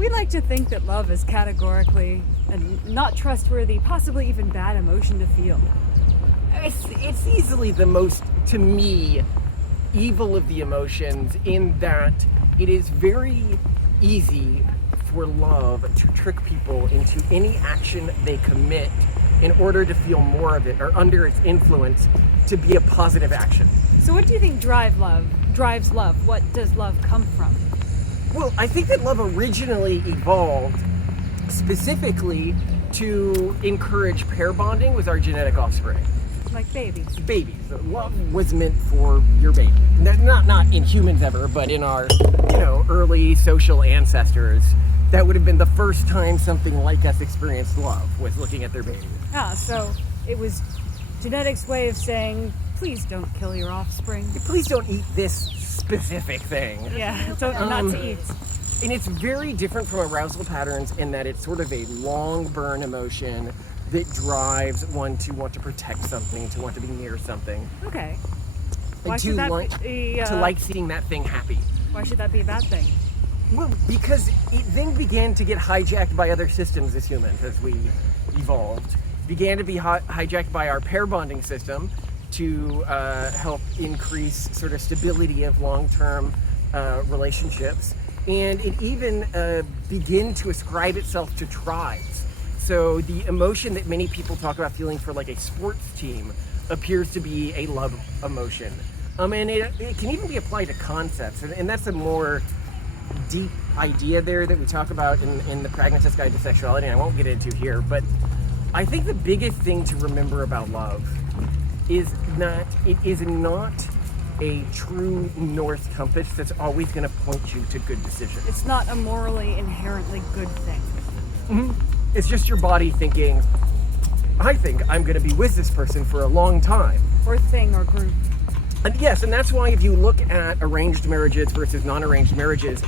We like to think that love is categorically a not trustworthy, possibly even bad emotion to feel. It's easily the most, to me, evil of the emotions, in that it is very easy for love to trick people into any action they commit in order to feel more of it, or under its influence to be a positive action. So what do you think drives love? What does love come from? Well, I think that love originally evolved specifically to encourage pair bonding with our genetic offspring. Like babies. Babies. Love was meant for your baby. Not in humans ever, but in our, early social ancestors. That would have been the first time something like us experienced love, was looking at their baby. Ah, so it was genetics' way of saying, please don't kill your offspring. Please don't eat this specific thing. Yeah, not to eat. And it's very different from arousal patterns in that it's sort of a long burn emotion that drives one to want to protect something, to want to be near something. Okay. Why should that be, to like seeing that thing happy. Why should that be a bad thing? Well, because it then began to get hijacked by other systems as humans, as we evolved. Began to be hijacked by our pair bonding system to help increase sort of stability of long-term relationships. And it even began to ascribe itself to tribes. So the emotion that many people talk about feeling for like a sports team appears to be a love emotion. And it can even be applied to concepts. And that's a more deep idea there that we talk about in the Pragmatist Guide to Sexuality, and I won't get into here. But I think the biggest thing to remember about love is that it is not a true north compass that's always going to point you to good decisions. It's not a morally inherently good thing. Mm-hmm. It's just your body thinking, I think I'm going to be with this person for a long time. Or thing or group. And yes, and that's why if you look at arranged marriages versus non-arranged marriages,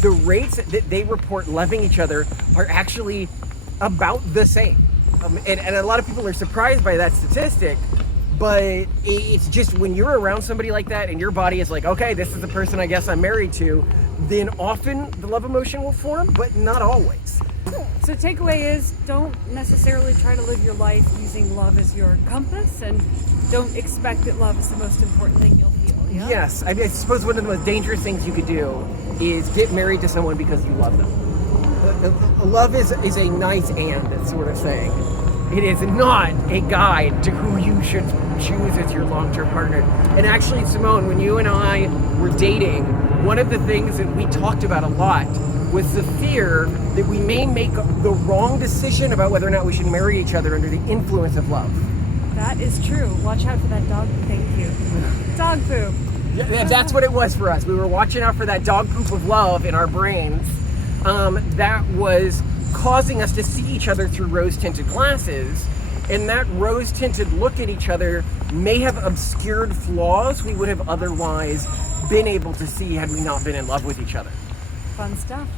the rates that they report loving each other are actually about the same. And a lot of people are surprised by that statistic, but it's just when you're around somebody like that and your body is like, okay, this is the person I guess I'm married to, then often the love emotion will form, but not always. So takeaway is, don't necessarily try to live your life using love as your compass, and don't expect that love is the most important thing you'll feel. Yeah? Yes, I suppose one of the most dangerous things you could do is get married to someone because you love them. Love is a nice and sort of thing. It is not a guide to who you should choose as your long-term partner. And actually, Simone, when you and I were dating, one of the things that we talked about a lot was the fear that we may make the wrong decision about whether or not we should marry each other under the influence of love. That is true. Watch out for that dog. Thank you. Dog poop. Yeah, that's what it was for us. We were watching out for that dog poop of love in our brains that was causing us to see each other through rose-tinted glasses. And that rose-tinted look at each other may have obscured flaws we would have otherwise been able to see had we not been in love with each other. Fun stuff.